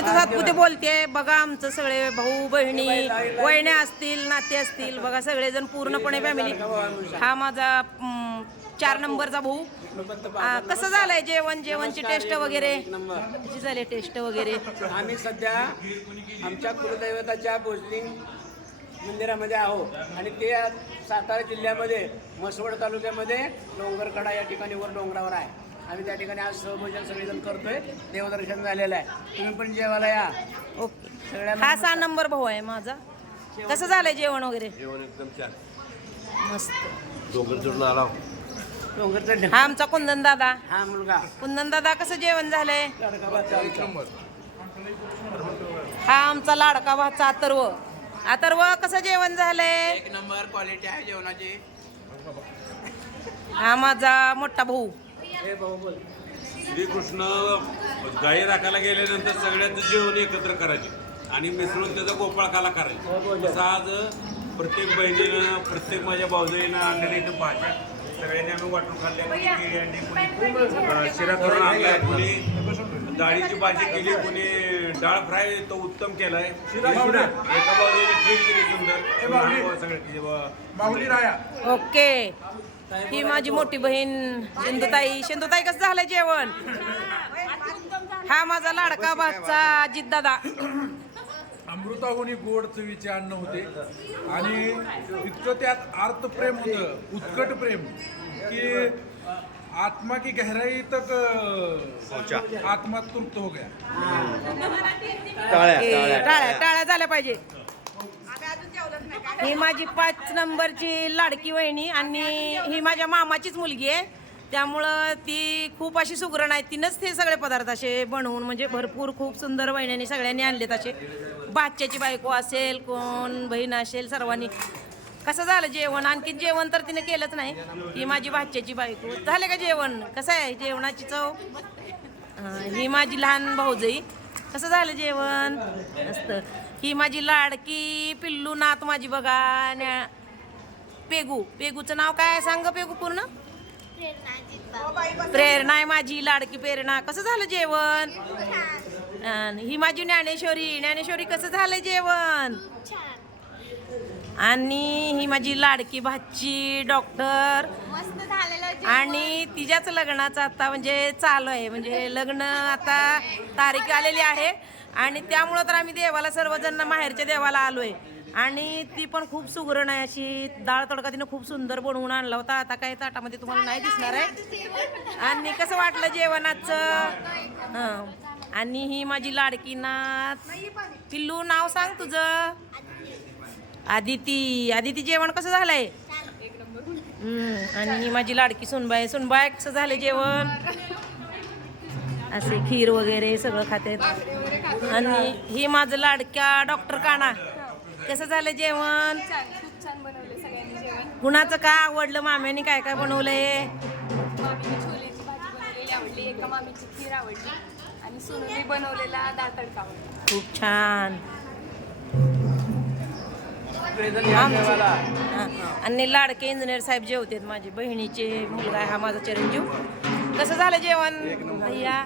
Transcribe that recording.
सुनीता सातपुते बोलते. बघा आमचं सगळे भाऊ बहिणी वहिन्या असतील नाते असतील बघा सगळेजण पूर्णपणे फॅमिली. हा माझा 4 नंबरचा भाऊ. कसं झालंय जेवणची टेस्ट वगैरे कशी झाली टेस्ट वगैरे. आम्ही सध्या आमच्या कुलदैवताच्या भोजलिंग मंदिरामध्ये आहोत आणि ते सातारा जिल्ह्यामध्ये म्हसवड तालुक्यामध्ये डोंगरकडा या ठिकाणी वर डोंगरावर आहे. आम्ही त्या ठिकाणी आज सहभोजन सगळेजण करतोय. देवदर्शन झालेलं आहे. तुम्ही पण जेवायला या. ओके. हा 6 नंबर भाऊ आहे माझा. कसं झालंय जेवण वगैरे. जेवण एकदम छान मस्त. डोंगर चढून आला. डोंगर हा आमचा कुंदन दादा. हा मुलगा कुंदन दादा कसं जेवण झालंय. हा आमचा लाडका भाचा अथर्व कसं जेवण झालंय. 1 नंबर क्वालिटी आहे जेवणाची. हा माझा मोठा भाऊ. श्रीकृष्ण गाई राखायला गेल्यानंतर सगळ्यांचं जेवण एकत्र करायचे आणि मिसळून त्याचा गोपाळकाला करायचे. तसं आज प्रत्येक बहिणीनं प्रत्येक माझ्या भाऊजाईनं आणलेल्या इथं भाज्या सगळ्यांनी आम्ही वाटून खाल्ल्या. कोणी केळी आणली, कोणी शिरा करून आणलाय, कोणी डाळीची भाजी केली, कोणी डाळ फ्राय तो उत्तम केलाय. एका बाजूने खीर केली सुंदर सगळं. ओके. ही माझी मोठी बहीण सिंधुताई कसं झालं जेवण. हा माझा लाडका भाचा अजितदादा. अमृताहुनी गोड चवीचे अन्न होते आणि इतकं त्यात अर्थप्रेम होतं, उत्कट प्रेम की आत्मा की गहराई तक आत्मा तृप्त हो गया. टाळ्या झाल्या पाहिजे. ही माझी 5 नंबरची लाडकी वहिनी आणि ही माझ्या मामाचीच मुलगी आहे. त्यामुळं ती खूप अशी सुगरण आहे. तिनंच ते सगळे पदार्थ असे बनवून म्हणजे भरपूर खूप सुंदर वहिन्यांनी सगळ्यांनी आणलेत. असे भाच्याची बायको असेल कोण बहीण असेल सर्वांनी. कसं झालं जेवण. आणखी जेवण तर तिने केलंच नाही. ही माझी भाच्याची बायको. झाले का जेवण. कसं आहे जेवणाची चव. ही माझी लहान भाऊजाई. कसं झालं जेवण. मस्त. ही माझी लाडकी पिल्लू नात माझी बघा. पेगूचं नाव काय सांग पेगू पूर्ण. प्रेरणा आहे माझी लाडकी प्रेरणा. कसं झालं जेवण. ही माझी ज्ञानेश्वरी कसं झालं जेवण. आणि ही माझी लाडकी भाची डॉक्टर. आणि तिच्याच लग्नाचं आता म्हणजे चालू आहे. म्हणजे लग्न आता तारीख आलेली आहे आणि त्यामुळं तर आम्ही देवाला सर्वजण माहेरच्या देवाला आलोय. आणि ती पण खूप सुगरण आहे. अशी डाळ तडका तिनं खूप सुंदर बनवून आणला होता. आता काय ताटामध्ये तुम्हाला नाही दिसणार आहे. आणि कसं वाटलं जेवणाचं. आणि ही माझी लाडकी नात पिल्लू. नाव सांग तुझं. आदिती जेवण कसं झालंय. आणि ही माझी लाडकी सुनबाई कसं झालं जेवण. असे खीर वगैरे सगळं खातात. आणि ही माझं लाडक्या डॉक्टर काना. कसं झालं जेवण. खूप छान बनवले सगळ्यांनी जेवण. कुणाचं काय आवडलं. माम्याने काय काय बनवलंय. मामीने छोलेची भाजी बनवलेली आवडली. एका मामीची खीर आवडली आणि सुनूने बनवलेला डाळ तडका आवडला. खूप छान. आणि लाडके इंजिनियर साहेब जेवतात. माझे बहिणीचे मुलगा आहे हा माझा चिरंजीव. कसं झालं जेवण भैया.